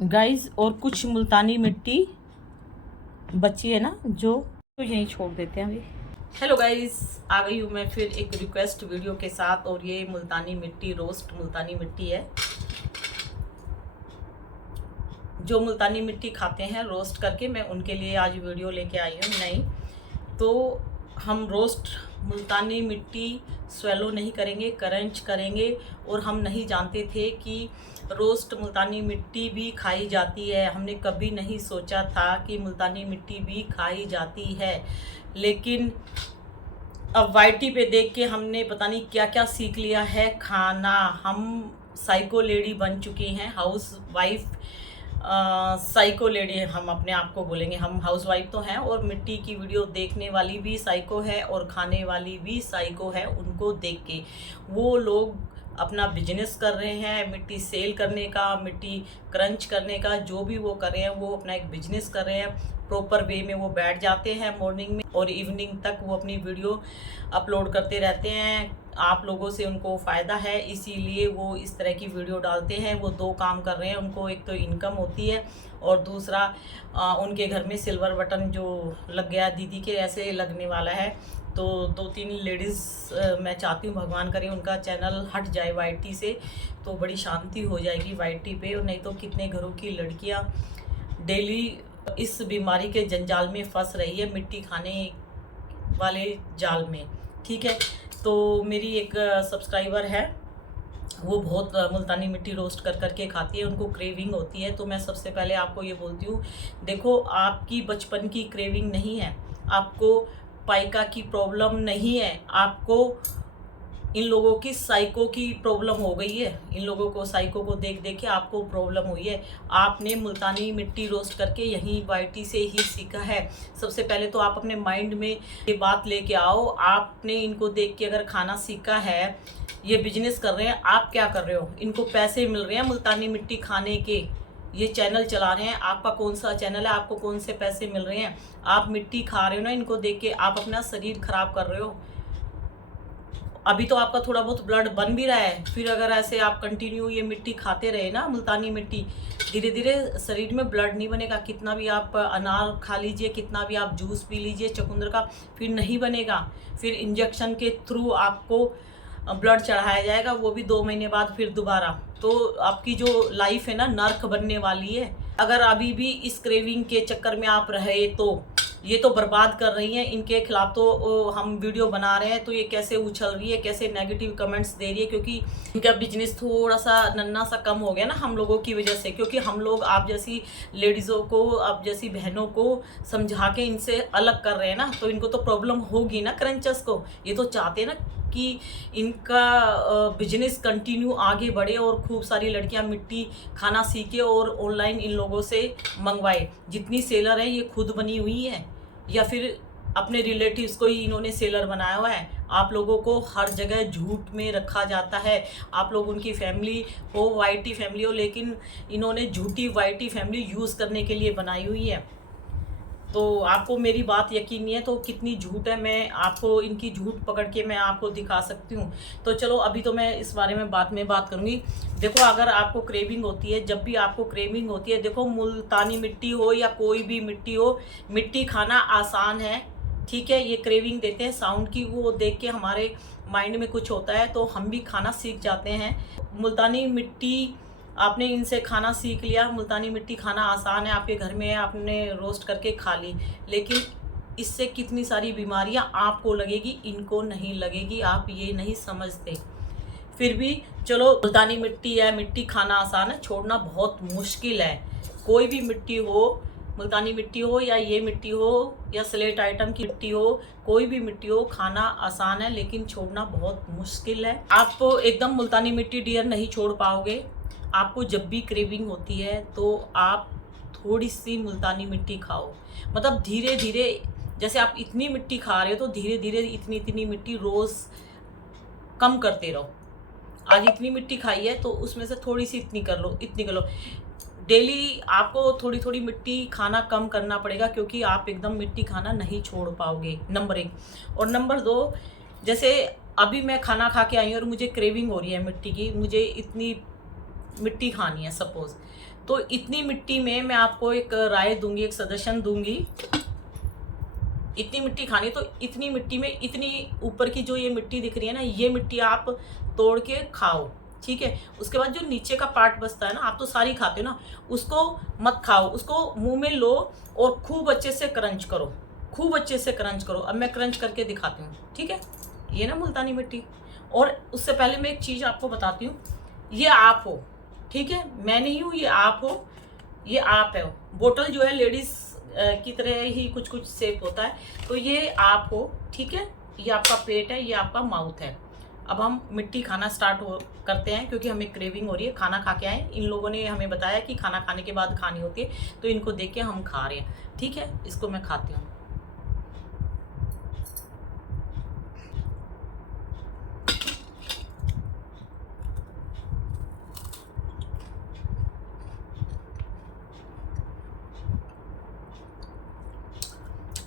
Guys और कुछ मुल्तानी मिट्टी बची है ना, जो तो यहीं छोड़ देते हैं अभी। हेलो गाइस, आ गई हूँ मैं फिर एक रिक्वेस्ट वीडियो के साथ। और ये मुल्तानी मिट्टी, रोस्ट मुल्तानी मिट्टी है। जो मुल्तानी मिट्टी खाते हैं रोस्ट करके, मैं उनके लिए आज वीडियो लेके आई हूँ। नहीं तो हम रोस्ट मुल्तानी मिट्टी स्वेलो नहीं करेंगे, क्रंच करेंगे। और हम नहीं जानते थे कि रोस्ट मुल्तानी मिट्टी भी खाई जाती है। हमने कभी नहीं सोचा था कि मुल्तानी मिट्टी भी खाई जाती है। लेकिन अब वाईटी पे देख के हमने पता नहीं क्या क्या सीख लिया है खाना। हम साइको लेडी बन चुके हैं, हाउस वाइफ। साइको लेडी हम अपने आप को बोलेंगे। हम हाउस वाइफ तो हैं और मिट्टी की वीडियो देखने वाली भी साइको है और खाने वाली भी साइको है। उनको देख के वो लोग अपना बिजनेस कर रहे हैं, मिट्टी सेल करने का, मिट्टी क्रंच करने का, जो भी वो कर रहे हैं वो अपना एक बिजनेस कर रहे हैं। प्रॉपर वे में वो बैठ जाते हैं मॉर्निंग में और इवनिंग तक वो अपनी वीडियो अपलोड करते रहते हैं। आप लोगों से उनको फ़ायदा है, इसीलिए वो इस तरह की वीडियो डालते हैं। वो दो काम कर रहे हैं, उनको एक तो इनकम होती है और दूसरा उनके घर में सिल्वर बटन जो लग गया दीदी के ऐसे लगने वाला है। तो 2-3 लेडीज़ मैं चाहती हूँ भगवान करे उनका चैनल हट जाए वाईटी से, तो बड़ी शांति हो जाएगी वाईटी पे। और नहीं तो कितने घरों की लड़कियाँ डेली इस बीमारी के जंजाल में फंस रही है, मिट्टी खाने वाले जाल में। ठीक है, तो मेरी एक सब्सक्राइबर है, वो बहुत मुल्तानी मिट्टी रोस्ट कर करके खाती है, उनको क्रेविंग होती है। तो मैं सबसे पहले आपको ये बोलती हूँ, देखो आपकी बचपन की क्रेविंग नहीं है, आपको पाइका की प्रॉब्लम नहीं है, आपको इन लोगों की साइको की प्रॉब्लम हो गई है। इन लोगों को साइको को देख देख के आपको प्रॉब्लम हुई है। आपने मुल्तानी मिट्टी रोस्ट करके यहीं वाईटी से ही सीखा है। सबसे पहले तो आप अपने माइंड में ये बात लेके आओ, आपने इनको देख के अगर खाना सीखा है, ये बिजनेस कर रहे हैं, आप क्या कर रहे हो? इनको पैसे मिल रहे हैं मुल्तानी मिट्टी खाने के, ये चैनल चला रहे हैं। आपका कौन सा चैनल है, आपको कौन से पैसे मिल रहे हैं? आप मिट्टी खा रहे हो ना, इनको देख के आप अपना शरीर खराब कर रहे हो। अभी तो आपका थोड़ा बहुत ब्लड बन भी रहा है, फिर अगर ऐसे आप कंटिन्यू ये मिट्टी खाते रहे ना, मुल्तानी मिट्टी, धीरे धीरे शरीर में ब्लड नहीं बनेगा। कितना भी आप अनार खा लीजिए, कितना भी आप जूस पी लीजिए चुकंदर का, फिर नहीं बनेगा। फिर इंजेक्शन के थ्रू आपको ब्लड चढ़ाया जाएगा, वो भी 2 महीने बाद फिर दोबारा। तो आपकी जो लाइफ है ना, नर्क बनने वाली है। अगर अभी भी इस क्रेविंग के चक्कर में आप रहे तो ये तो बर्बाद कर रही हैं। इनके खिलाफ तो हम वीडियो बना रहे हैं, तो ये कैसे उछल रही है, कैसे नेगेटिव कमेंट्स दे रही है, क्योंकि इनका बिजनेस थोड़ा सा नन्ना सा कम हो गया ना हम लोगों की वजह से। क्योंकि हम लोग आप जैसी लेडीज़ों को, आप जैसी बहनों को समझा के इनसे अलग कर रहे हैं ना, तो इनको तो प्रॉब्लम होगी ना। क्रंचर्स को ये तो चाहते हैं ना कि इनका बिजनेस कंटिन्यू आगे बढ़े और खूब सारी लड़कियां मिट्टी खाना सीखे और ऑनलाइन इन लोगों से मंगवाए। जितनी सेलर है ये खुद बनी हुई है या फिर अपने रिलेटिव्स को ही इन्होंने सेलर बनाया हुआ है। आप लोगों को हर जगह झूठ में रखा जाता है। आप लोग उनकी फैमिली हो, वाईटी फैमिली हो, लेकिन इन्होंने झूठी वाईटी फैमिली यूज़ करने के लिए बनाई हुई है। तो आपको मेरी बात यकीन नहीं है तो कितनी झूठ है, मैं आपको इनकी झूठ पकड़ के मैं आपको दिखा सकती हूँ। तो चलो अभी तो मैं इस बारे में बाद में बात करूँगी। देखो अगर आपको क्रेविंग होती है, जब भी आपको क्रेविंग होती है, देखो मुल्तानी मिट्टी हो या कोई भी मिट्टी हो, मिट्टी खाना आसान है। ठीक है, ये क्रेविंग देते हैं साउंड की, वो देख के हमारे माइंड में कुछ होता है तो हम भी खाना सीख जाते हैं। मुल्तानी मिट्टी आपने इनसे खाना सीख लिया, मुल्तानी मिट्टी खाना आसान है, आपके घर में है, आपने रोस्ट करके खा ली। लेकिन इससे कितनी सारी बीमारियां आपको लगेगी, इनको नहीं लगेगी, आप ये नहीं समझते। फिर भी चलो, मुल्तानी मिट्टी है, मिट्टी खाना आसान है, छोड़ना बहुत मुश्किल है। कोई भी मिट्टी हो, मुल्तानी मिट्टी हो या ये मिट्टी हो या स्लेट आइटम की मिट्टी हो, कोई भी मिट्टी हो, खाना आसान है लेकिन छोड़ना बहुत मुश्किल है। आप एकदम मुल्तानी मिट्टी डियर नहीं छोड़ पाओगे। आपको जब भी क्रेविंग होती है तो आप थोड़ी सी मुल्तानी मिट्टी खाओ, मतलब धीरे धीरे। जैसे आप इतनी मिट्टी खा रहे हो तो धीरे धीरे इतनी इतनी मिट्टी रोज़ कम करते रहो। आज इतनी मिट्टी खाई है तो उसमें से थोड़ी सी इतनी कर लो, इतनी कर लो। डेली आपको थोड़ी थोड़ी मिट्टी खाना कम करना पड़ेगा, क्योंकि आप एकदम मिट्टी खाना नहीं छोड़ पाओगे, नंबर 1। और नंबर 2, जैसे अभी मैं खाना खा के आई हूँ और मुझे क्रेविंग हो रही है मिट्टी की, मुझे इतनी मिट्टी खानी है सपोज, तो इतनी मिट्टी में मैं आपको एक राय दूंगी, एक सजेशन दूंगी, इतनी मिट्टी खानी तो इतनी मिट्टी में इतनी ऊपर की जो ये मिट्टी दिख रही है ना, ये मिट्टी आप तोड़ के खाओ, ठीक है। उसके बाद जो नीचे का पार्ट बचता है ना, आप तो सारी खाते हो ना, उसको मत खाओ, उसको मुंह में लो और खूब अच्छे से क्रंच करो, खूब अच्छे से क्रंच करो। अब मैं क्रंच करके दिखाती हूँ, ठीक है। ये ना मुल्तानी मिट्टी। और उससे पहले मैं एक चीज़ आपको बताती हूँ, ये आप हो, ठीक है, मैं नहीं हूँ, ये आप हो, ये आप है। बोतल जो है लेडीज़ की तरह ही कुछ कुछ शेप होता है, तो ये आप हो, ठीक है। ये आपका पेट है, ये आपका माउथ है। अब हम मिट्टी खाना स्टार्ट करते हैं, क्योंकि हमें क्रेविंग हो रही है, खाना खा के आए। इन लोगों ने हमें बताया कि खाना खाने के बाद खानी होती है, तो इनको देख के हम खा रहे हैं, ठीक है। इसको मैं खाती हूँ।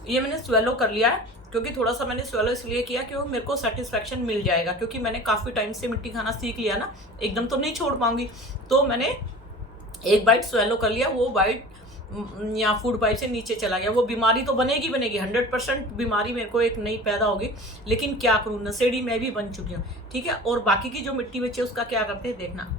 ये मैंने स्वेलो कर लिया है, क्योंकि थोड़ा सा मैंने स्वेलो इसलिए किया कि मेरे को सेटिस्फेक्शन मिल जाएगा, क्योंकि मैंने काफ़ी टाइम से मिट्टी खाना सीख लिया ना, एकदम तो नहीं छोड़ पाऊंगी। तो मैंने एक बाइट स्वेलो कर लिया, वो बाइट या फूड पाइप से नीचे चला गया। वो बीमारी तो बनेगी 100% बीमारी मेरे को एक नई पैदा होगी, लेकिन क्या करूँ, नशेड़ी मैं भी बन चुकी हूँ, ठीक है। और बाकी की जो मिट्टी बचे उसका क्या करते हैं देखना।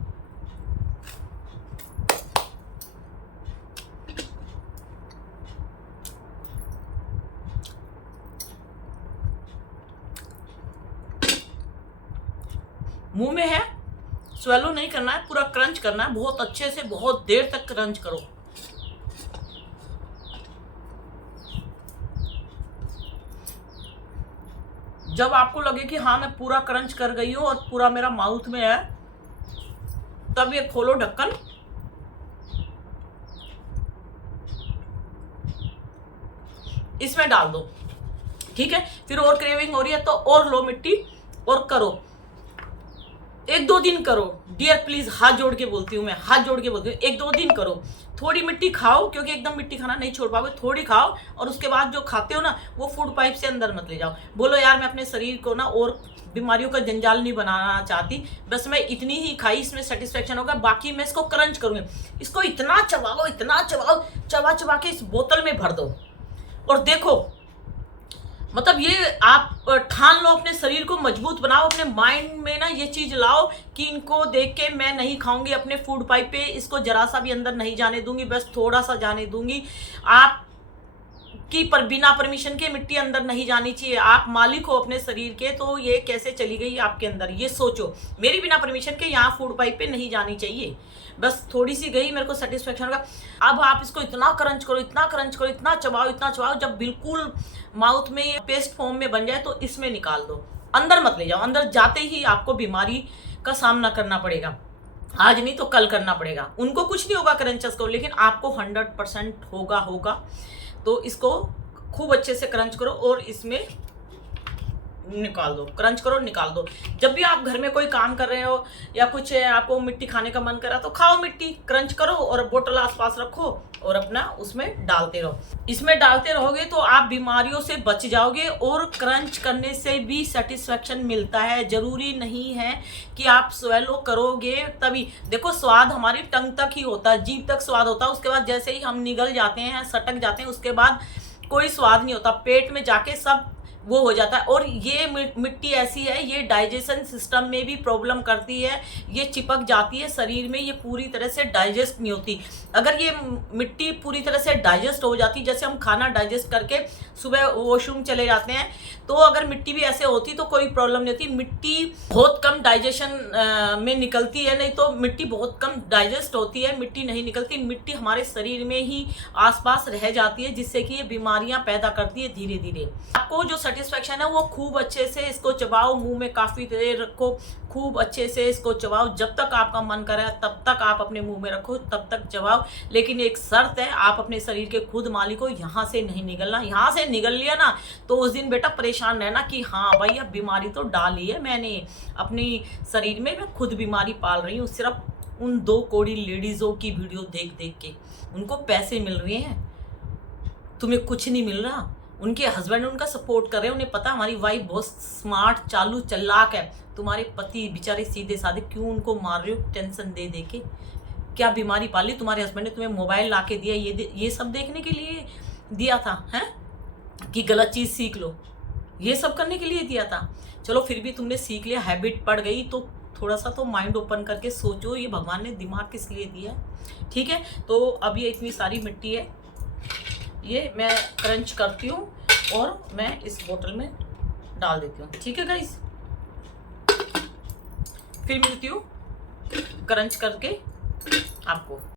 मुंह में है, स्वेलो नहीं करना है, पूरा क्रंच करना है, बहुत अच्छे से, बहुत देर तक क्रंच करो। जब आपको लगे कि हाँ मैं पूरा क्रंच कर गई हूँ और पूरा मेरा माउथ में है, तब ये खोलो ढक्कन, इसमें डाल दो, ठीक है। फिर और क्रेविंग हो रही है तो और लो मिट्टी और करो, 1-2 दिन करो डियर, प्लीज हाथ जोड़ के बोलती हूँ मैं, हाथ जोड़ के बोलती हूँ, 1-2 दिन करो। थोड़ी मिट्टी खाओ, क्योंकि एकदम मिट्टी खाना नहीं छोड़ पाओगे, थोड़ी खाओ। और उसके बाद जो खाते हो ना, वो फूड पाइप से अंदर मत ले जाओ। बोलो यार मैं अपने शरीर को ना और बीमारियों का जंजाल नहीं बनाना चाहती, बस मैं इतनी ही खाई, इसमें सेटिस्फेक्शन होगा, बाकी मैं इसको क्रंच करूँगी। इसको इतना चबाओ, इतना चबाओ, चबा चबा के इस बोतल में भर दो और देखो, मतलब ये आप ठान लो, अपने शरीर को मजबूत बनाओ, अपने माइंड में ना ये चीज लाओ कि इनको देख के मैं नहीं खाऊंगी, अपने फूड पाइप पे इसको जरा सा भी अंदर नहीं जाने दूंगी, बस थोड़ा सा जाने दूंगी। आप कि पर बिना परमिशन के मिट्टी अंदर नहीं जानी चाहिए। आप मालिक हो अपने शरीर के, तो ये कैसे चली गई आपके अंदर, ये सोचो। मेरी बिना परमिशन के यहाँ फूड पाइप पे नहीं जानी चाहिए, बस थोड़ी सी गई, मेरे को सेटिस्फेक्शन होगा। अब आप इसको इतना क्रंच करो, इतना क्रंच करो, इतना चबाओ, इतना चबाओ, जब बिल्कुल माउथ में ये पेस्ट फॉर्म में बन जाए तो इसमें निकाल दो, अंदर मत ले जाओ। अंदर जाते ही आपको बीमारी का सामना करना पड़ेगा, आज नहीं तो कल करना पड़ेगा। उनको कुछ नहीं होगा क्रंचर्स को, लेकिन आपको 100% होगा। तो इसको खूब अच्छे से क्रंच करो और इसमें निकाल दो, क्रंच करो, निकाल दो। जब भी आप घर में कोई काम कर रहे हो या कुछ आपको मिट्टी खाने का मन करा तो खाओ मिट्टी, क्रंच करो और बोतल आसपास रखो और अपना उसमें डालते रहो। इसमें डालते रहोगे तो आप बीमारियों से बच जाओगे, और क्रंच करने से भी सेटिस्फेक्शन मिलता है। जरूरी नहीं है कि आप स्वेलो करोगे तभी। देखो स्वाद हमारी टंग तक ही होता है, जीभ तक स्वाद होता है, उसके बाद जैसे ही हम निगल जाते हैं, सटक जाते हैं, उसके बाद कोई स्वाद नहीं होता, पेट में जाके सब वो हो जाता है। और ये मिट्टी ऐसी है, ये डाइजेशन सिस्टम में भी प्रॉब्लम करती है, ये चिपक जाती है शरीर में, ये पूरी तरह से डाइजेस्ट नहीं होती। अगर ये मिट्टी पूरी तरह से डाइजेस्ट हो जाती, जैसे हम खाना डाइजेस्ट करके सुबह वॉशरूम चले जाते हैं, तो अगर मिट्टी भी ऐसे होती तो कोई प्रॉब्लम नहीं होती। मिट्टी बहुत कम डाइजेशन में निकलती है, नहीं तो मिट्टी बहुत कम डाइजेस्ट होती है, मिट्टी नहीं निकलती। मिट्टी हमारे शरीर में ही आसपास रह जाती है, जिससे कि ये बीमारियां पैदा करती है धीरे धीरे। आपको जो सेटिस्फेक्शन है वो खूब अच्छे से इसको चबाओ, मुंह में काफ़ी देर रखो, खूब अच्छे से इसको चबाओ, जब तक आपका मन करे तब तक आप अपने मुंह में रखो, तब तक चबाओ। लेकिन एक शर्त है, आप अपने शरीर के खुद मालिक हो, यहाँ से नहीं निकलना। यहाँ से निकल लिया ना तो उस दिन बेटा परेशान रहना कि हाँ भाई अब बीमारी तो डाली है मैंने अपनी शरीर में, मैं खुद बीमारी पाल रही हूँ सिर्फ उन 2 कोड़ी लेडीज़ों की वीडियो देख देख के। उनको पैसे मिल रहे हैं, तुम्हें कुछ नहीं मिल रहा। उनके हस्बैंड उनका सपोर्ट कर रहे हैं, उन्हें पता हमारी वाइफ बहुत स्मार्ट चालू चालाक है। तुम्हारे पति बेचारे सीधे साधे, क्यों उनको मार रहे हो टेंशन दे दे के? क्या बीमारी पाली तुम्हारे हस्बैंड ने? तुम्हें मोबाइल ला के दिया, ये सब देखने के लिए दिया था हैं कि गलत चीज़ सीख लो? ये सब करने के लिए दिया था? चलो फिर भी तुमने सीख लिया, हैबिट पड़ गई, तो थोड़ा सा तो माइंड ओपन करके सोचो, ये भगवान ने दिमाग किस लिए दिया? ठीक है, तो अब ये इतनी सारी मिट्टी है, ये मैं क्रंच करती हूँ और मैं इस बोतल में डाल देती हूँ। ठीक है गाइस, फिर मिलती हूँ क्रंच करके आपको।